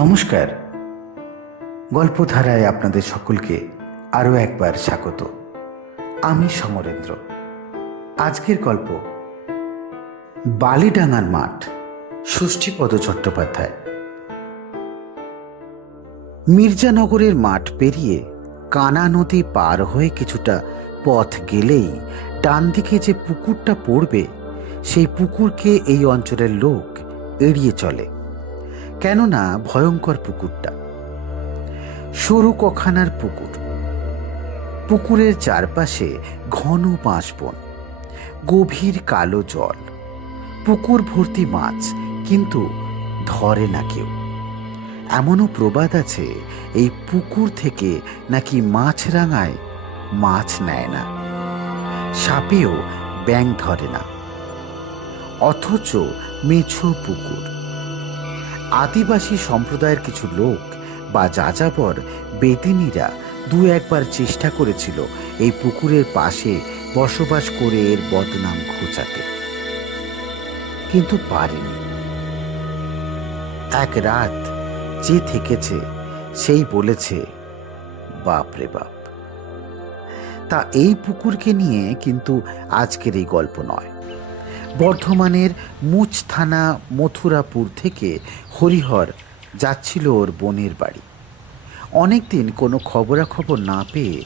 নমস্কার। গল্পধারায় আপনাদের সকলকে আরও একবার স্বাগত। আমি সমরেন্দ্র। আজকের গল্প বালিডাঙ্গার মাঠ, ষষ্ঠীপদ চট্টোপাধ্যায়। মির্জানগরের মাঠ পেরিয়ে কানা নদী পার হয়ে কিছুটা পথ গেলেই ডান দিকে যে পুকুরটা পড়বে, সেই পুকুরকে এই অঞ্চলের লোক এড়িয়ে চলে। কেননা ভয়ঙ্কর পুকুরটা। সরু কখানার পুকুর, পুকুরের চারপাশে ঘন বাঁশবন, গভীর কালো জল, পুকুর ভর্তি মাছ, কিন্তু ধরে না কেউ। এমনও প্রবাদ আছে, এই পুকুর থেকে নাকি মাছরাঙায় মাছ নেয় না, সাপেও ব্যাঙ ধরে না। অথচ মেছো পুকুর। আদিবাসী সম্প্রদায়ের কিছু লোক বা যাযাবর বেদিনীরা দু একবার চেষ্টা করেছিল এই পুকুরের পাশে বসবাস করে এর বদনাম ঘোচাতে, কিন্তু পারেনি। এক রাত যে থেকেছে সেই বলেছে, বাপ রে বাপ। তা এই পুকুরকে নিয়ে কিন্তু আজকের এই গল্প নয়। বর্ধমানের মুচ থানা মথুরাপুর থেকে হরিহর যাচ্ছিল ওর বোনের বাড়ি। অনেকদিন কোনো খবরাখবর না পেয়ে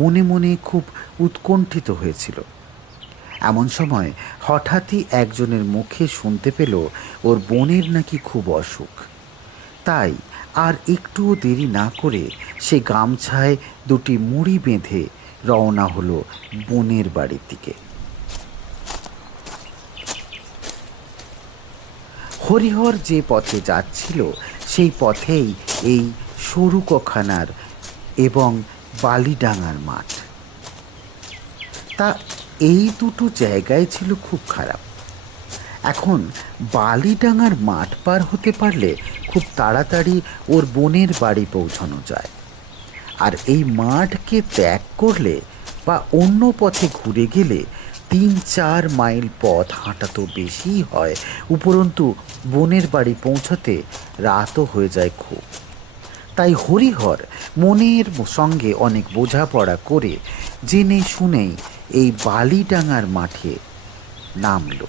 মনে মনে খুব উৎকণ্ঠিত হয়েছিল। এমন সময় হঠাৎই একজনের মুখে শুনতে পেল ওর বোনের নাকি খুব অসুখ। তাই আর একটুও দেরি না করে সে গামছায় দুটি মুড়ি বেঁধে রওনা হলো বোনের বাড়ির দিকে। হরিহর যে পথে যাচ্ছিল সেই পথেই এই সরু কখানার এবং বালিডাঙ্গার মাঠ। তা এই দুটো জায়গায় ছিল খুব খারাপ। এখন বালিডাঙ্গার মাঠ পার হতে পারলে খুব তাড়াতাড়ি ওর বোনের বাড়ি পৌঁছানো যায়। আর এই মাঠকে ত্যাগ করলে বা অন্য পথে ঘুরে গেলে ৩-৪ মাইল পথ হাঁটা তো বেশিই হয়, উপরন্তু বোনের বাড়ি পৌঁছতে রাতও হয়ে যায় খুব। তাই হরিহর মনের সঙ্গে অনেক বোঝাপড়া করে জেনে শুনেই এই বালিডাঙ্গার মাঠে নামল।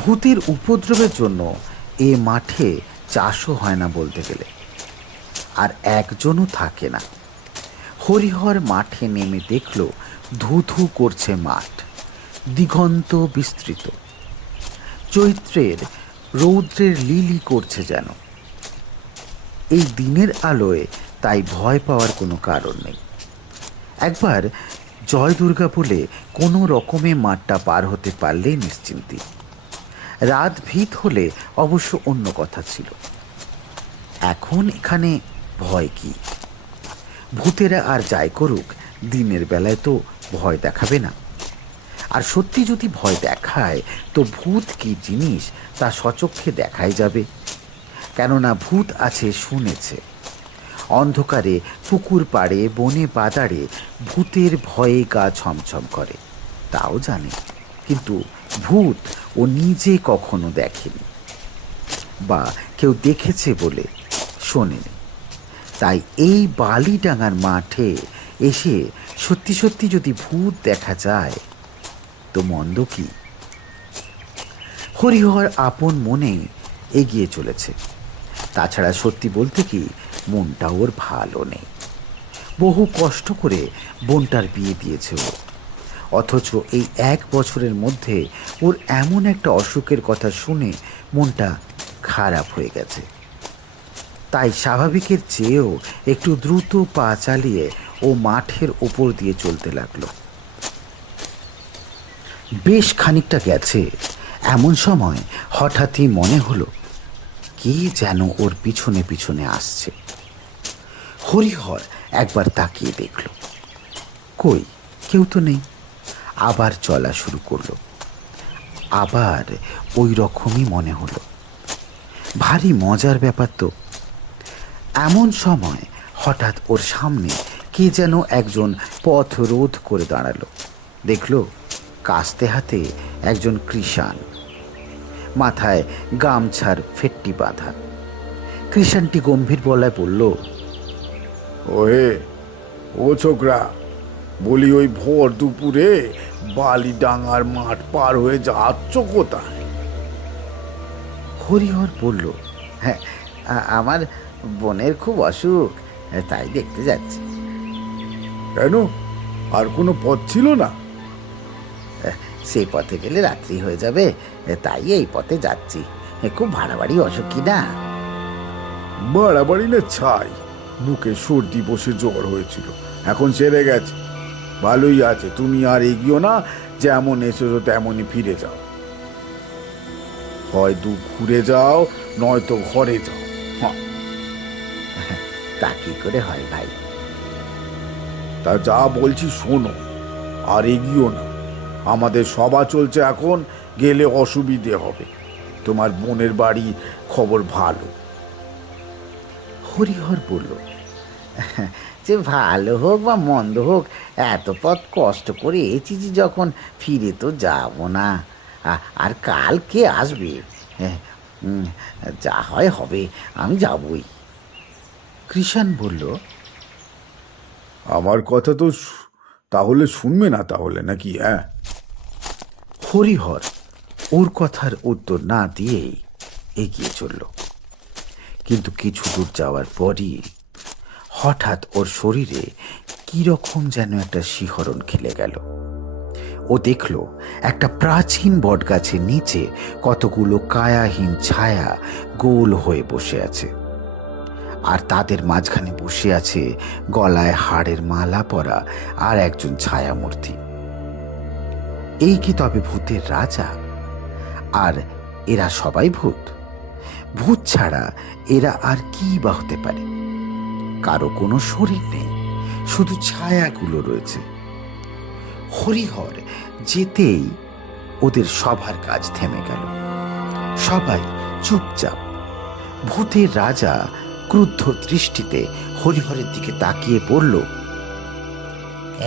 ভূতের উপদ্রবের জন্য এ মাঠে চাষও হয় না বলতে গেলে, আর একজনও থাকে না। হরিহর মাঠে নেমে দেখল ধুধু করছে মাঠ, দিগন্ত বিস্তৃত, চৈত্রের রৌদ্রের লিলি করছে যেন। এই দিনের আলোয় তাই ভয় পাওয়ার কোনো কারণ নেই। একবার জয় দুর্গা বলে কোনো রকমে মাঠটা পার হতে পারলেই নিশ্চিন্তি। রাত ভিত হলে অবশ্য অন্য কথা ছিল। এখন এখানে ভয় কি? ভূতেরা আর যাই করুক, দিনের বেলায় তো ভয় দেখাবে না। আর সত্যি যদি ভয় দেখায় তো ভূত কি জিনিস তা সচক্ষে দেখাই যাবে। কেননা ভূত আছে শুনেছে। অন্ধকারে পুকুর পাড়ে বনে বাদারে ভূতের ভয়ে গা ছমছম করে, তাও জানে, কিন্তু ভূত ও নিজে কখনো দেখেনি বা কেউ দেখেছে বলে শোনেনি। তাই এই বালিডাঙ্গার মাঠে এসে সত্যি সত্যি যদি ভূত দেখা যায় তো মন্দ কি? হরিহর আপন মনে এগিয়ে চলেছে। তাছাড়া সত্যি বলতে কি, মনটা ওর ভালো নেই। বহু কষ্ট করে বোনটার বিয়ে দিয়েছে ও, অথচ এই 1 বছরের মধ্যে ওর এমন একটা অসুখের কথা শুনে মনটা খারাপ হয়ে গেছে। তাই স্বাভাবিকের চেয়েও একটু দ্রুত পা চালিয়ে ও মাঠের ওপর দিয়ে চলতে লাগলো। বেশ খানিকটা গেছে, এমন সময় হঠাৎই মনে হলো কে যেন ওর পিছনে পিছনে আসছে। হরিহর একবার তাকিয়ে দেখল, কই কেউ তো নেই। আবার চলা শুরু করলো। আবার ওই রকমই মনে হলো। ভারী মজার ব্যাপার তো। এমন সময় হঠাৎ ওর সামনে কে যেন একজন পথ রোধ করে দাঁড়ালো। দেখলো কাস্তে হাতে একজন কৃষাণ, মাথায় গামছার ফেট্টি বাঁধা, কৃষাণটি গম্ভীর গলায় বলল, ওহে ও ছোকরা, বলি ওই ভোর দুপুরে বালিডাঙ্গার মাঠ পার হয়ে যাচ্ছ কোথায়? হরিহর বলল, হ্যাঁ, আমার বোনের খুব অসুখ, তাই দেখতে যাচ্ছি। কেন, আর কোনো পথ ছিল না? সেই পথে গেলে রাত্রি হয়ে যাবে, তাই এই পথে যাচ্ছি। খুব বাড়াবাড়ি অসুখী না। বাড়াবাড়ি না ছাই, বুকে সর্দি বসে জ্বর হয়েছিল, এখন সেরে গেছে, ভালোই আছে। তুমি আর এগিয়েও না, যেমন এসেছো তেমনই ফিরে যাও। হয় দু ঘুরে যাও, নয়তো ঘরে যাও। হ্যাঁ, তা কি করে হয় ভাই? তা যা বলছি শোনো, আর এগিয়েও না। আমাদের সভা চলছে এখন, গেলে অসুবিধে হবে। তোমার বোনের বাড়ি খবর ভালো। হরিহর বলল, যে ভালো হোক বা মন্দ হোক, এত পথ কষ্ট করে এসেছি যখন, ফিরে তো যাব না। আর কাল কে আসবে? যা হয় হবে, আমি যাবই। কৃষাণ বলল, আমার কথা তো তাহলে শুনবে না তাহলে নাকি? হ্যাঁ। হরিহর ওর কথার উত্তর না দিয়েই এগিয়ে চলল। কিন্তু কিছু দূর যাওয়ার পরই হঠাৎ ওর শরীরে কিরকম যেন একটা শিহরণ খেলে গেল। ও দেখল একটা প্রাচীন বটগাছের নিচে কতগুলো কায়াহীন ছায়া গোল হয়ে বসে আছে, আর তাদের মাঝখানে বসে আছে গলায় হাড়ের মালা পরা আর একজন ছায়ামূর্তি। এই কি তবে ভূতের রাজা? আর এরা সবাই ভূত? ভূত ছাড়া এরা আর কি বা হতে পারে? কারো কোনো শরীর নেই, শুধু ছায়াগুলো রয়েছে। হরিহর যেতেই ওদের সবার কাজ থেমে গেল। সবাই চুপচাপ। ভূতের রাজা ক্রুদ্ধ দৃষ্টিতে হরিহরের দিকে তাকিয়ে পড়ল,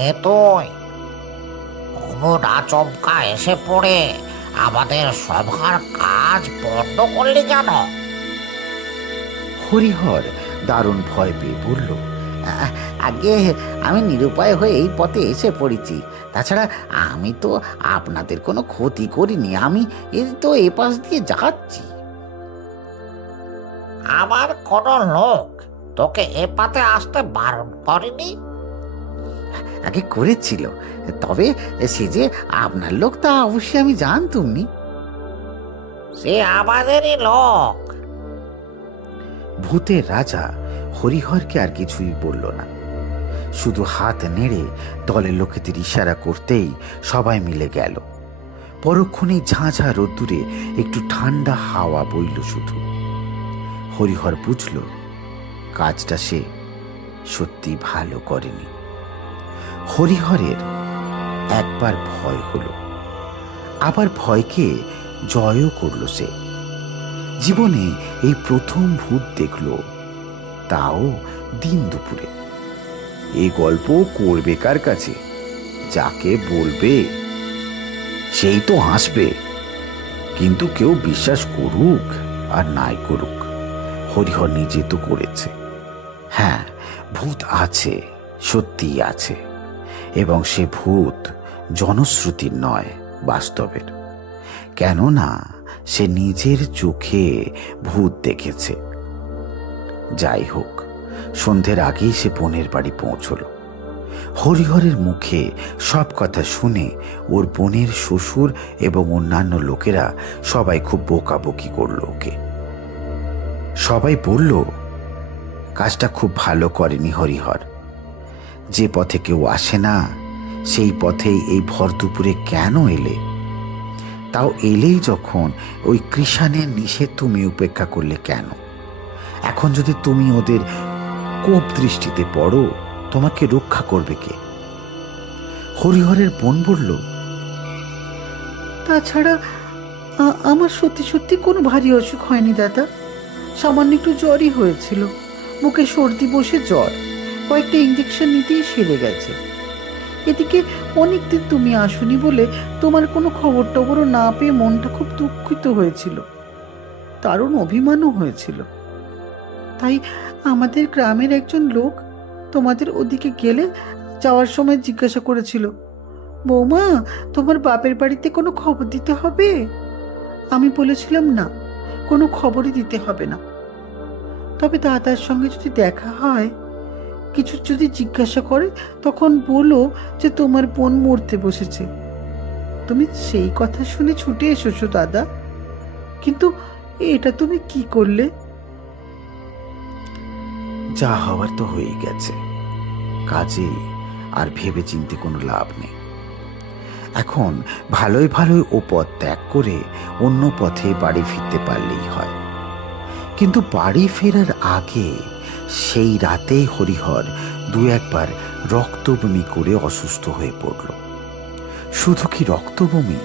এ তুই অমন আচমকা এসে পড়ে আমাদের সভার কাজ বন্ধ করলি কেন? হরিহর দারুণ ভয় পেয়ে বলল, আগে আমি নিরুপায় হয়ে এই পথে এসে পড়েছি। তাছাড়া আমি তো আপনাদের কোনো ক্ষতি করিনি, আমি এই তো এ পাশ দিয়ে যাচ্ছি। আমার কোনো লোক তোকে এ পাতে আসতে বারণ করেনি? আগে করেছিল, তবে সে যে আপনার লোক তা অবশ্যই আমি জানতুমনি। সে আমাদেরই লোক। ভূতের রাজা হরিহরকে আর কিছুই বলল না, শুধু হাত নেড়ে দলের লোকেদের ইশারা করতেই সবাই মিলে গেল। পরক্ষণেই ঝাঁঝা রোদ্দুরে একটু ঠান্ডা হাওয়া বইল শুধু। হরিহর বুঝল কাজটা সে সত্যি ভালো করেনি। হরিহরের একবার ভয় হলো, আবার ভয়কে জয়ও করল সে। জীবনে এই প্রথম ভূত দেখল, তাও দিন দুপুরে। এই গল্প করবে কার কাছে? যাকে বলবে সেই তো হাসবে, কিন্তু কেউ বিশ্বাস করুক আর নাই করুক, হরিহর নিজে তো করেছে। হ্যাঁ, ভূত আছে, সত্যিই আছে, এবং সে ভূত জনশ্রুতির নয়, বাস্তবের। কেননা সে নিজের চোখে ভূত দেখেছে। যাই হোক, সন্ধ্যের আগেই সে বোনের বাড়ি পৌঁছল। হরিহরের মুখে সব কথা শুনে ওর বোনের শ্বশুর এবং অন্যান্য লোকেরা সবাই খুব বকাবকি করল ওকে। সবাই বলল, কাজটা খুব ভালো করেনি হরিহর। যে পথে কেউ আসে না, সেই পথেই এই ভর দুপুরে কেন এলে? তাও এলেই যখন, ওই কৃষাণের নিষেধ তুমি উপেক্ষা করলে কেন? এখন যদি তুমি ওদের কোপ দৃষ্টিতে পড়ো, তোমাকে রক্ষা করবে কে? হরিহরের বোন বলল, তাছাড়া আমার সত্যি সত্যি কোনো ভারী অসুখ হয়নি দাদা, সামান্য একটু জ্বরই হয়েছিল, মুখে সর্দি বসে জ্বর, কয়েকটা ইঞ্জেকশন নিতেই সেরে গেছে। এদিকে অনেকদিন তুমি আসনি বলে তোমার কোনো খবর টবরও না পেয়ে মনটা খুব দুঃখিত হয়েছিল, দারুণ অভিমানও হয়েছিল। তাই আমাদের গ্রামের একজন লোক তোমাদের ওদিকে গেলে যাওয়ার সময় জিজ্ঞাসা করেছিল, বৌমা, তোমার বাপের বাড়িতে কোনো খবর দিতে হবে? আমি বলেছিলাম না, কোনো খবরই দিতে হবে না, তবে দাদার সঙ্গে যদি দেখা হয়, কিছু যদি জিজ্ঞাসা করে, তখন বলো যে তোমার বোন মরতে বসেছে। তুমি সেই কথা শুনে ছুটে এসেছো দাদা, কিন্তু এটা তুমি কি করলে? যা হওয়ার তো হয়ে গেছে, কাজে আর ভেবে চিনতে কোনো লাভ নেই। এখন ভালোই ভালোই ও পথ ত্যাগ করে অন্য পথে বাড়ি ফিরতে পারলেই হয়। কিন্তু বাড়ি ফেরার আগে সেই রাতেই হরিহর দু একবার রক্তবমি করে অসুস্থ হয়ে পড়ল। শুধু কি রক্তবমি,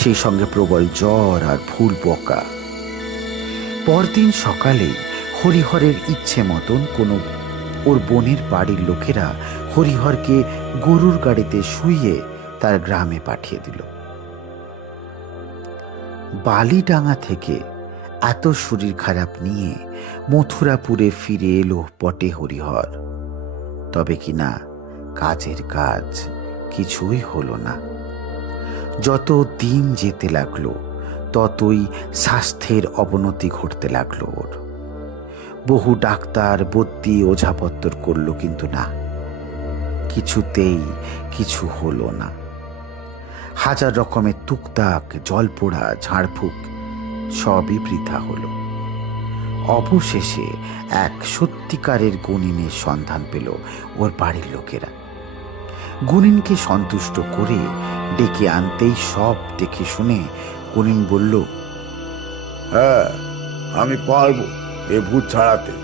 সেই সঙ্গে প্রবল জ্বর আর ভুল বকা। পরদিন সকালে হরিহরের ইচ্ছে মতন কোনো ওর বোনের বাড়ির লোকেরা হরিহরকে গরুর গাড়িতে শুইয়ে তার গ্রামে পাঠিয়ে দিল। বালিডাঙ্গা থেকে এত শরীর খারাপ নিয়ে মথুরাপুরে ফিরে এলো পটে হরিহর, তবে কিনা কাজের কাজ কিছুই হলো না। যত দিন যেতে লাগলো ততই স্বাস্থ্যের অবনতি ঘটতে লাগলো ওর। বহু ডাক্তার বদ্যি ওঝাপত্তর করলো, কিন্তু না, কিছুতেই কিছু হলো না। হাজার রকমের টুকটাক, জলপোড়া, ঝাড়ফুঁক সবই বৃথা হলো। অবশেষে এক সত্যিকারের গুণিনের সন্ধান পেল ওর বাড়ির লোকেরা। গুণিনকে সন্তুষ্ট করে ডেকে আনতেই সব দেখে শুনে গুণিন বলল, হ্যাঁ, আমি পারবো এ ভূত ছাড়াতে।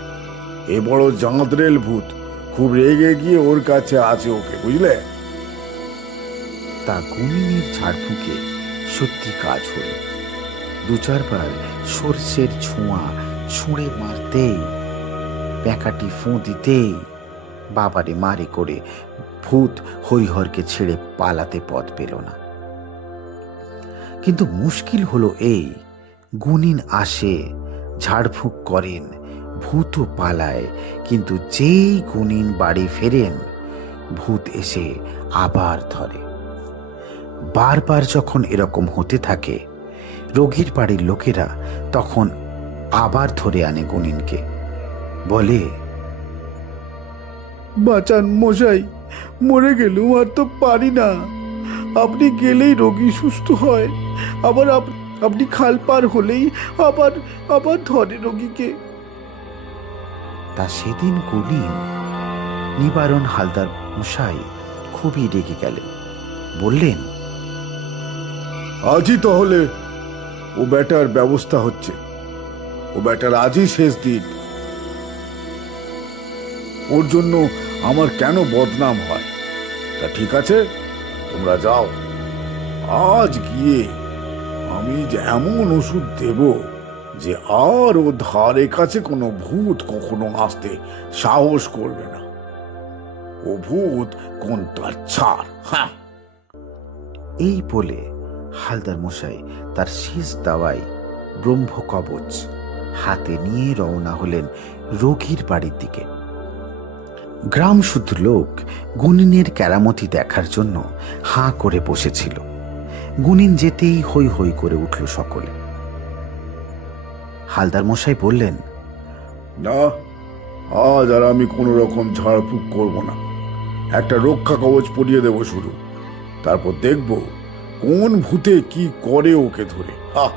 এ বড় জাঁদরেল ভূত, খুব রেগে গিয়ে ওর কাছে আছে ওকে, বুঝলে? তা গুণিনের ঝাড়ফুঁকে সত্যি কাজ হল। দু চারবার সর্ষের ছোঁয়া ছুঁড়ে মারতেই, প্যাঁকাটি ফোঁ দিতেই বাবারে মারে করে ভূত হরিহরকে ছেড়ে পালাতে পথ পেল না। কিন্তু মুশকিল হলো এই, গুণিন আসে, ঝাড়ফুঁক করেন, ভূতও পালায়, কিন্তু যেই গুণিন বাড়ি ফেরেন ভূত এসে আবার ধরে। বারবার যখন এরকম হতে থাকে, রোগীর বাড়ির লোকেরা তখন আবার ধরে আনে গুণিনকে। বলে, বাঁচান মশাই, মরে গেলুম আর তো পারি না। আপনি গেলেই রোগী সুস্থ হয়, আবার আপনি খাল পার হলেই আবার আবার ধরে রোগীকে। তা সেদিন গুণিন নিবারণ হালদার মশাই খুবই রেগে গেলেন। বললেন, আজই তাহলে ও ব্যাটার ব্যবস্থা হচ্ছে। ও ব্যাটার আজই শেষ দিন। ওর জন্য আমার কেন বদনাম হয়? তা ঠিক আছে, তোমরা যাও। আজ গিয়ে আমি যে এমন ওষুধ দেব যে আর ও ধারে কাছে কোনো ভূত কখনো আসতে সাহস করবে না। ও ভূত কোন তার ছাড়। হ্যাঁ। এই বলে হালদার মশাই তার শেষ দাওয়াই ব্রহ্মকবচ হাতে নিয়ে রওনা হলেন রোগীর বাড়ির দিকে। গ্রাম শুদ্ধ লোক গুণিনের কেরামতি দেখার জন্য হাঁ করে বসেছিল। গুণিন যেতেই হই হই করে উঠল সকলে। হালদার মশাই বললেন, না, আজ আর আমি কোনো রকম ঝাড়ফুঁক করব না। একটা রক্ষা কবচ পরিয়ে দেব শুরু, তারপর দেখব কোন ভূতে কি করে ওকে ধরে। হা!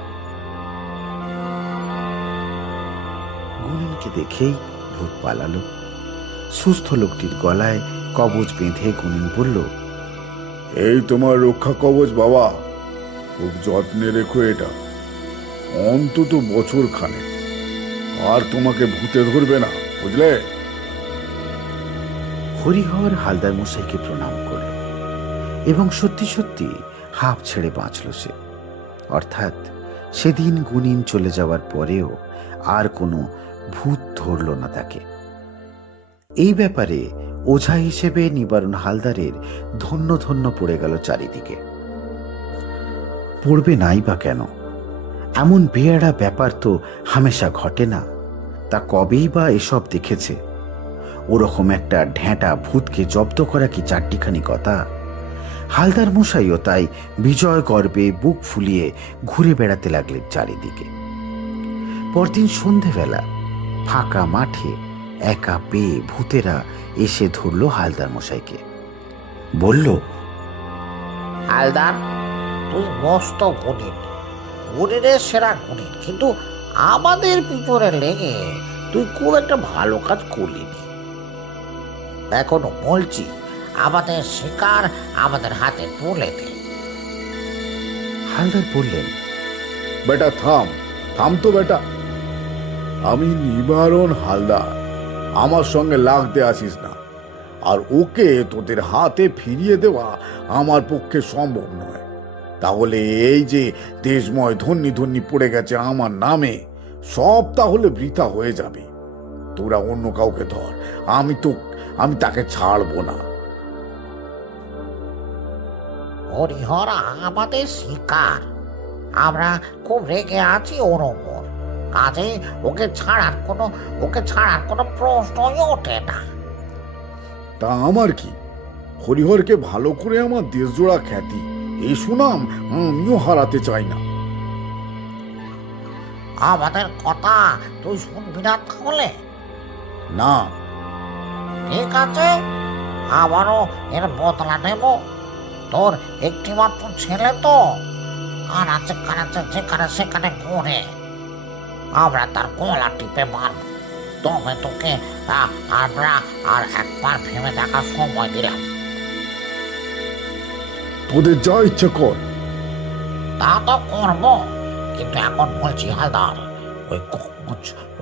গুণিনকে দেখেই ভূত পালালো। সুস্থ লোকটির গলায় কবচ বেঁধে গুণিন বলল, এই তোমার রক্ষা কবচ বাবা, খুব যত্নে রেখো এটা, অন্তত বছর খানে, আর তোমাকে ভূতে ধরবে না, বুঝলে? হরিহর হালদার মশাইকে প্রণাম করল এবং সত্যি সত্যি হাঁপ ছেড়ে বাঁচল সে। অর্থাৎ সেদিন গুণিন চলে যাওয়ার পরেও আর কোনো ভূত ধরল না তাকে। এই ব্যাপারে ওঝা হিসেবে নিবারণ হালদারের ধন্য ধন্য পড়ে গেল চারিদিকে। পড়বে নাই বা কেন? এমন বেয়াড়া ব্যাপার তো হামেশা ঘটে না। তা কবেই বা এসব দেখেছে? ওরকম একটা ঢ্যাঁটা ভূতকে জব্দ করা কি চারটিখানি কথা? হালদার মশাইও তাই বিজয় গর্বে বুক ফুলিয়ে ঘুরে বেড়াতে লাগলেন চারিদিকে। পরদিন সন্ধেবেলা ফাঁকা মাঠে একা পেয়ে ভূতেরা এসে ধরল হালদার মশাইকে। বলল, হালদার, তুই মস্ত গুণের সেরা গুণিন, কিন্তু আমাদের পিছনে লেগে তুই খুব একটা ভালো কাজ করলিনি। এখনো বলছি, আমাদের শিকার আমাদের হাতে তুলে দে। হালদার বললেন, বেটা থাম, থাম তো বেটা। আমি নিবারণ হালদার, আমার সঙ্গে লাগতে আসিস না। আর ওকে তোদের হাতে ফিরিয়ে দেওয়া আমার পক্ষে সম্ভব নয়। তাহলে এই যে দেশময় ধন্যি ধন্যি পড়ে গেছে আমার নামে, সব তাহলে বৃথা হয়ে যাবে। তোরা অন্য কাউকে ধর, আমি তাকে ছাড়বো না। হরিহর আমাদের শিকার, আমরা খুব রেগে আছি ওর ওপর। কাজে ওকে ছাড়ার কোনো প্রশ্নই ওঠে না। তা আমার কি? হরিহরকে ভালো করে আমার দেশজোড়া খ্যাতি, এই সুনাম আমিও হারাতে চাই না। আমাদের কথা তুই শুনবি না তাহলে? না, ঠিক আছে, আবারও এর বদলা নেব। তোর একটি মাত্র ছেলে তো, আর আছে কানাচে যেখানে সেখানে ঘুরে, আমরা তার গলা টিপে মারব। তবে তোকে আমরা আর একবার ভেবে দেখার সময় দিলাম। তোদের যা ইচ্ছে কর। তা তো করবো, কিন্তু এখন বলছি হালদার,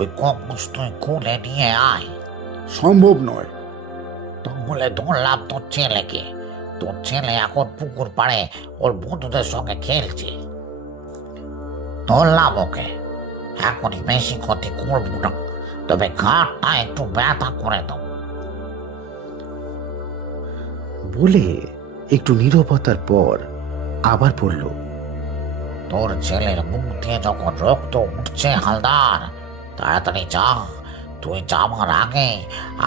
ওই কম্বুজ তুই খুলে নিয়ে আয়। সম্ভব নয়। তাহলে ধরলাম তোর ছেলেকে। তোর ছেলে এখন পুকুর পাড়ে ওর বন্ধুদের সঙ্গে খেলছে। ধরলাম ওকে, এখনই বেশি ক্ষতি করবো না, তবে ঘাটটা একটু ব্যথা করে দেব। বলে একটু নীরবতার পর আবার বলল, তোর ছেলের মুখ দিয়ে যখন রক্ত উঠছে হালদার, তাড়াতাড়ি যা। তুই যাবার আগে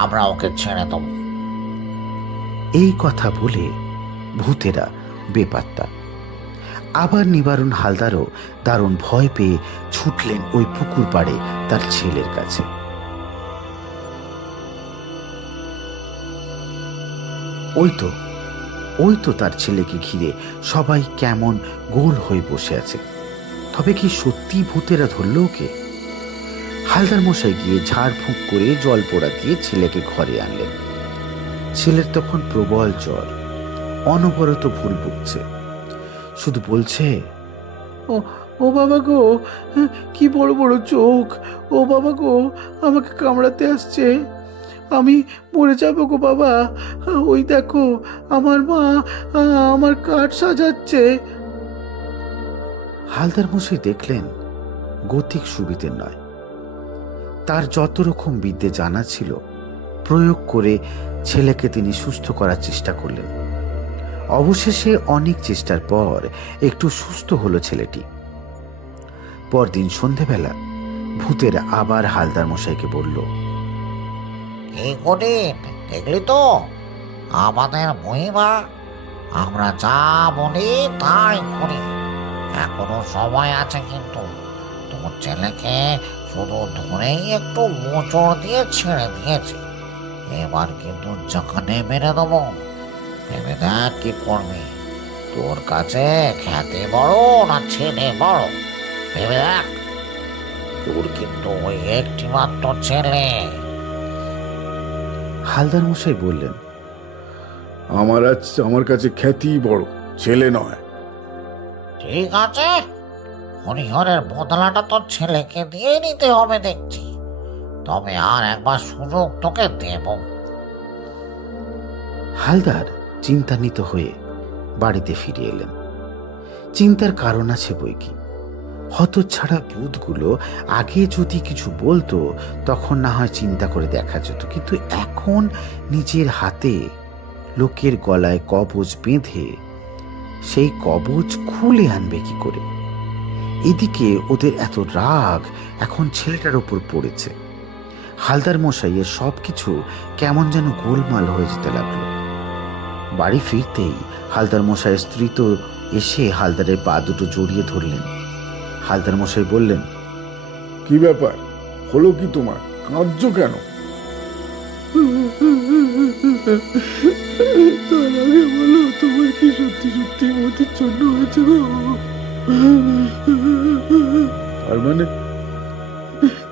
আমরা ওকে ছেড়ে দেব। এই কথা বলে ভূতেরা বেপাত্তা। আবার নিবারণ হালদারও দারুণ ভয় পেয়ে ছুটলেন ওই পুকুর পাড়ে তার ছেলের কাছে। ওই তো তার ছেলেকে ঘিরে সবাই কেমন গোল হয়ে বসে আছে। তবে কি সত্যি ভূতেরা ধরল ওকে? হালদার মশাই গিয়ে ঝাড়ফুঁক করে জল পোড়া দিয়ে ছেলেকে ঘরে আনলেন। ছেলের তখন প্রবল জ্বর, অনবরত ভুল বকছে, শুধু বলছে, ও বাবা গো, কি বড় বড় চোখ! ও বাবা গো, আমাকে কামড়াতে আসছে, আমি মরে যাবো গো বাবা। ওই দেখো, আমার মা আমার কাঠ সাজাচ্ছে। হালদার মশাই দেখলেন গতিক সুবিধে নয়। তার যত রকম বিদ্যে জানা ছিল প্রয়োগ করে ছেলেকে তিনি সুস্থ করার চেষ্টা করলেন। অবশেষে অনেক চেষ্টার পর একটু সুস্থ হলো ছেলেটি। পরদিন সন্ধেবেলা ভূতেরা আবার হালদার মশাইকে বলল, এই কঠিন, দেখলি তো আমাদের মহিমা, আমরা যা বলি তাই করি। এখনো সময় আছে, কিন্তু তোর ছেলেকে শুধু ধরেই একটু মোচড় দিয়ে ছেড়ে দিয়েছে। এবার কিন্তু জানে মেরে দেবো। ভেবে দেখ কি করবি। তোর কাছে খ্যাতি বড় না ছেলে বড়, ভেবে দেখ। তোর কিন্তু ওই একটি মাত্র ছেলে। হালদার মশাই বললেন, আমার কাছে খ্যাতি বড়, ছেলে নয়। ঠিক আছে, হরিহরের বদলাটা তোর ছেলেকে দিয়ে নিতে হবে দেখছি। তবে আর একবার সুযোগ তোকে দেব। হালদার চিন্তান্বিত হয়ে বাড়িতে ফিরে এলেন। চিন্তার কারণ আছে বই কি। হতচ্ছাড়া ভূতগুলো আগে যদি কিছু বলতো তখন না হয় চিন্তা করে দেখা যেত, কিন্তু এখন নিজের হাতে লোকের গলায় কবজ বেঁধে সেই কবজ খুলে আনবে কি করে? এদিকে ওদের এত রাগ এখন ছেলেটার উপর পড়েছে। হালদার মশাইয়ের সব কিছু কেমন যেন গোলমাল হয়ে যেতে লাগলো। বাড়ি ফিরতেই হালদার মশাইয়ের স্ত্রী তো এসে হালদারের পা দুটো জড়িয়ে ধরলেন। হালদার মশাই বললেন, কি ব্যাপার, হলো কি তোমার, কাঁদছো কেন? তার আগে বলো, তোমার কি সত্যি সত্যি মতির জন্য হয়েছে গো? তার মানে?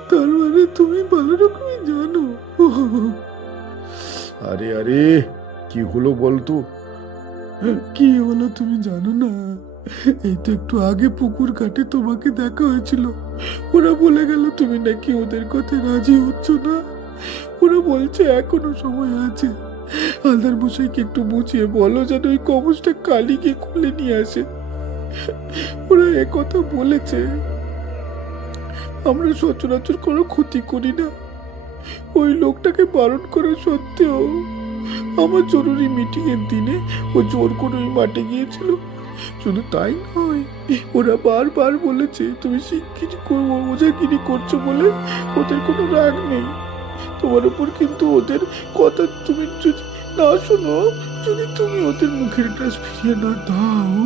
তার মানে তুমি ভালো রকমই জানো। আরে আরে, কি হলো বলতো? কি হলো তুমি জানো না? এই তো একটু আগে পুকুর ঘাটে তোমাকে দেখা হয়েছিল। ওরা বলে গেল তুমি নাকি ওদের কথায় রাজি হচ্ছ না। ওরা বলছে এখনো সময় আছে। হালদার মশাইকে একটু বুঝিয়ে বলো যেন ওই কবচটা কালীকে খুলে নিয়ে আসে। ওরা একথা বলেছে। আমরা সচরাচর কোনো ক্ষতি করি না। ওই লোকটাকে বারণ করা সত্ত্বেও আমার জরুরি মিটিং এর দিনে ও জোর করে ওই মাঠে গিয়েছিল। শুধু তাই নয়, ওরা বারবার বলেছে তুমি শিগগিরি করবো ওঝাগিরি করছো বলে ওদের কোনো রাগ নেই তোমার উপর, কিন্তু ওদের কথা তুমি যদি না শোনো, যদি তুমি ওদের মুখের গ্রাস ফিরিয়ে না দাও,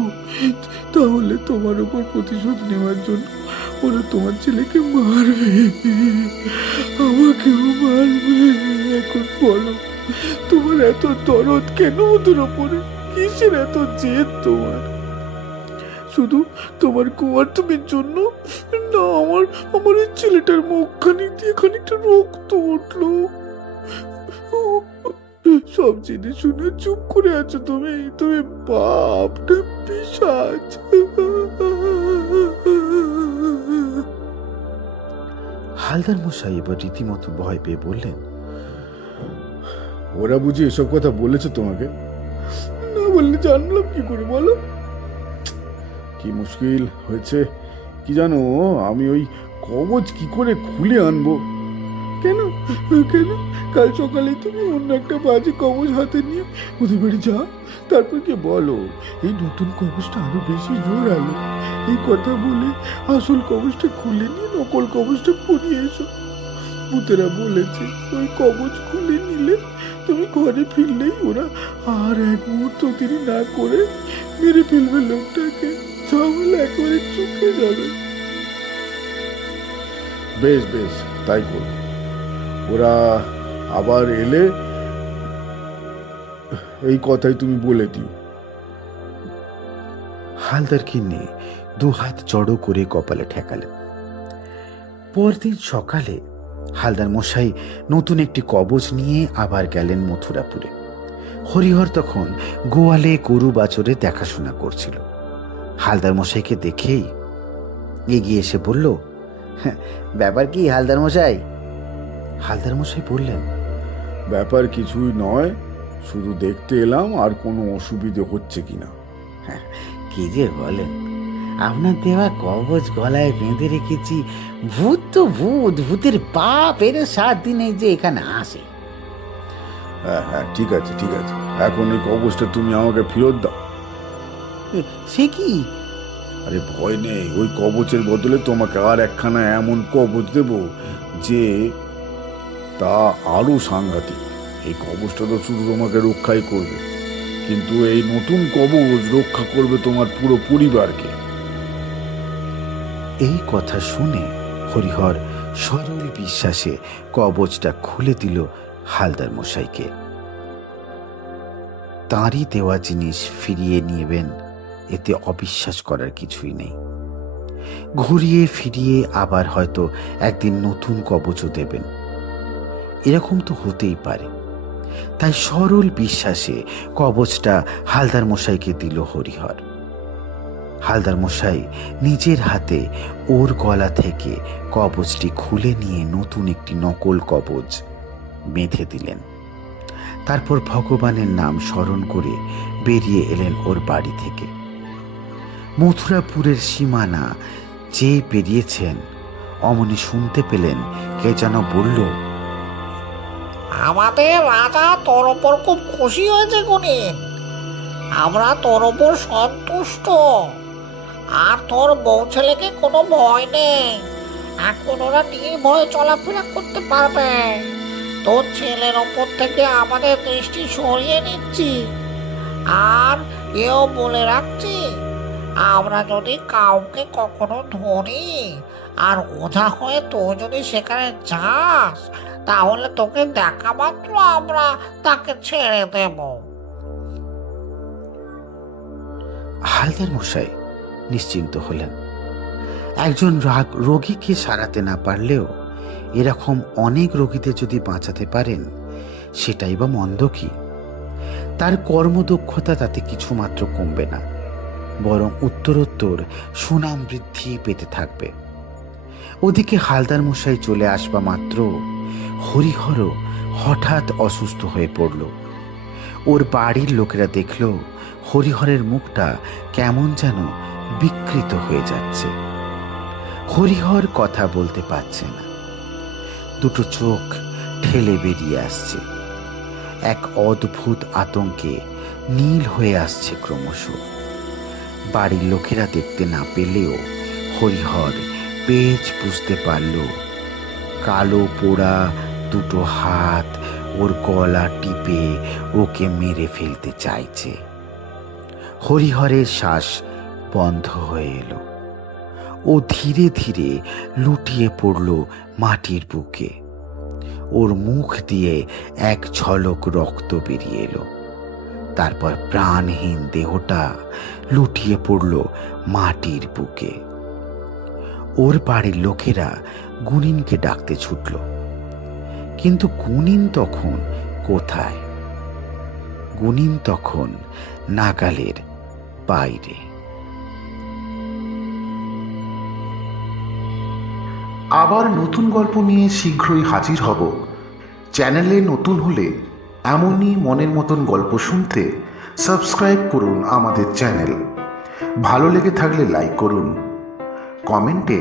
তাহলে তোমার উপর প্রতিশোধ নেওয়ার জন্য ওরা তোমার ছেলেকে মারবে, আমাকেও মারবে। এখন বলো, তোমার এত দরদ কেন ওদের ওপরে? কিসের এত জেদ তোমার? শুধু তোমার কুমার তুমির জন্য না, আমার এই ছেলেটার মুখখানি দিয়ে খানিকটা রক্ত উঠলো। সব জেনে শুনে চুপ করে আছো তুমি। তুমি বাপ না পিশাচ? হালদার মশাই এবার রীতিমতো ভয় পেয়ে বললেন, ওরা বুঝি এসব কথা বলেছে তোমাকে? না বললে জানলাম কি করে বলো? কি মুশকিল হয়েছে কি জানো, আমি ওই কবচ কি করে খুলে আনবো? কেন কেন? কাল সকালে তুমি অন্য একটা বাজে কবচ হাতে নিয়ে ওদের বাড়ি যাও, তারপর কি বলো এই নতুন কবচটা আরো বেশি জোর আলো, এই কথা বলে আসল কবচটা খুলে নিয়ে নকল কবচটা পরিয়ে এসো। ভূতেরা বলেছে ওই কবচ খুলে নিলে তুমি ঘরে ফিরলেই ওরা আর এক মুহূর্ত দেরি না করে মেরে ফেলবে লোকটাকে, ঝামেলা একেবারে চুকে যাবে। বেশ বেশ, তাই করো। ওরা আবার এলে এই কথাই তুমি বলে দিও। হালদারকে নিয়ে দু হাত জড়ো করে কপালে ঠেকালেন। পরদিন সকালে হালদার মশাই নতুন একটি কবচ নিয়ে আবার গেলেন মথুরাপুরে। হরিহর তখন গোয়ালে গরু বাছরে দেখাশোনা করছিল। হালদার মশাইকে দেখেই এগিয়ে এসে বলল, ব্যাপার কি হালদার মশাই? হালদার মশাই বললেন, ব্যাপার কিছুই নয়, শুধু দেখতে এলাম আর কোনো অসুবিধে হচ্ছে কিনা। কি যে বলেন, আপনার দেওয়া কবচ গলায় বেঁধে রেখেছি। ভূত তো ভূত, ভূতের পাপ এর 7 দিনে যে এখানে আসে। হ্যাঁ হ্যাঁ, ঠিক আছে ঠিক আছে, এখন ওই কবচটা তুমি আমাকে ফেরত দাও। সে কি? আরে ভয় নেই, ওই কবচের বদলে তোমাকে আর একখানা এমন কবচ দেব যে তা আরো সাংঘাতিক। এই কবচটা তো শুধু তোমাকে রক্ষাই করবে, কিন্তু এই নতুন কবচ রক্ষা করবে তোমার পুরো পরিবারকে। এই কথা শুনে হরিহর সরল বিশ্বাসে কবচটা খুলে দিল হালদার মশাইকে। তাঁরই দেওয়া জিনিস ফিরিয়ে নেবেন, এতে অবিশ্বাস করার কিছুই নেই। ঘুরিয়ে ফিরিয়ে আবার হয়তো একদিন নতুন কবচও দেবেন, এরকম তো হতেই পারে। তাই সরল বিশ্বাসে কবচটা হালদার মশাইকে দিল হরিহর। হালদার মশাই নিজের হাতে ওর গলা থেকে কবচটি খুলে নিয়ে নতুন একটি নকল কবচ বেঁধে দিলেন। তারপর ভগবানের নাম স্মরণ করে বেরিয়ে এলেন ওর বাড়ি থেকে। মথুরাপুরের সীমানা যে পেরিয়েছেন, অমনি শুনতে পেলেন কে যেন বলল, আমাদের রাজা তোর ওপর খুব খুশি হয়েছে গুণিন। আমরা তোর ওপর সন্তুষ্ট। আর তোর বউ ছেলেকে কোনো ভয় নেই। এখন ওরা নির্ভয়ে চলাফেরা করতে পারবে। তোর ছেলের ওপর থেকে আমাদের দৃষ্টি সরিয়ে নিচ্ছি। আর এও বলে রাখছি, আমরা যদি কাউকে কখনো ধরি আর ওঝা হয়ে তুই যদি সেখানে যাস, তাহলে তোকে দেখা মাত্র আমরা তাকে ছেড়ে দেব। হালদার মশাই নিশ্চিন্ত হলেন। একজন রোগীকে সারাতে না পারলেও এরকম অনেক রোগীদের যদি বাঁচাতে পারেন, সেটাই বা মন্দ কি? তার কর্মদক্ষতা তাতে কিছুমাত্র কমবে না, বরং উত্তরোত্তর সুনাম বৃদ্ধি পেতে থাকবে। ওদিকে হালদার মশাই চলে আসবা মাত্র হরিহরও হঠাৎ অসুস্থ হয়ে পড়ল। ওর বাড়ির লোকেরা দেখল হরিহরের মুখটা কেমন যেন বিকৃত হয়ে যাচ্ছে। হরিহর কথা বলতে পারছে না, দুটো চোখ ঠেলে বেরিয়ে আসছে, এক অদ্ভুত আতঙ্কে নীল হয়ে আসছে ক্রমশ। বাড়ির লোকেরা দেখতে না পেলেও হরিহর পেজ বুঝতে পারল। কালো পোড়া দুটো হাত ওর গলা টিপে ওকে মেরে ফেলতে চাইছে। হরিহরের শ্বাস বন্ধ হয়ে এলো। ও ধীরে ধীরে লুটিয়ে পড়ল মাটির বুকে। ওর মুখ দিয়ে এক ঝলক রক্ত বেরিয়ে এলো। তারপর প্রাণহীন দেহটা লুটিয়ে পড়ল মাটির বুকে। ওর বাড়ির লোকেরা গুনিনকে ডাকতে ছুটল, কিন্তু গুনিন তখন কোথায়? গুনিন তখন নাগালের বাইরে। আবার নতুন গল্প নিয়ে শীঘ্রই হাজির হব। চ্যানেলে নতুন হলে এমনই মনের মতন গল্প শুনতে সাবস্ক্রাইব করুন আমাদের চ্যানেল। ভালো লেগে থাকলে লাইক করুন, কমেন্টে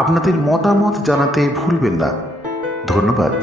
আপনাদের মতামত জানাতে ভুলবেন না। ধন্যবাদ।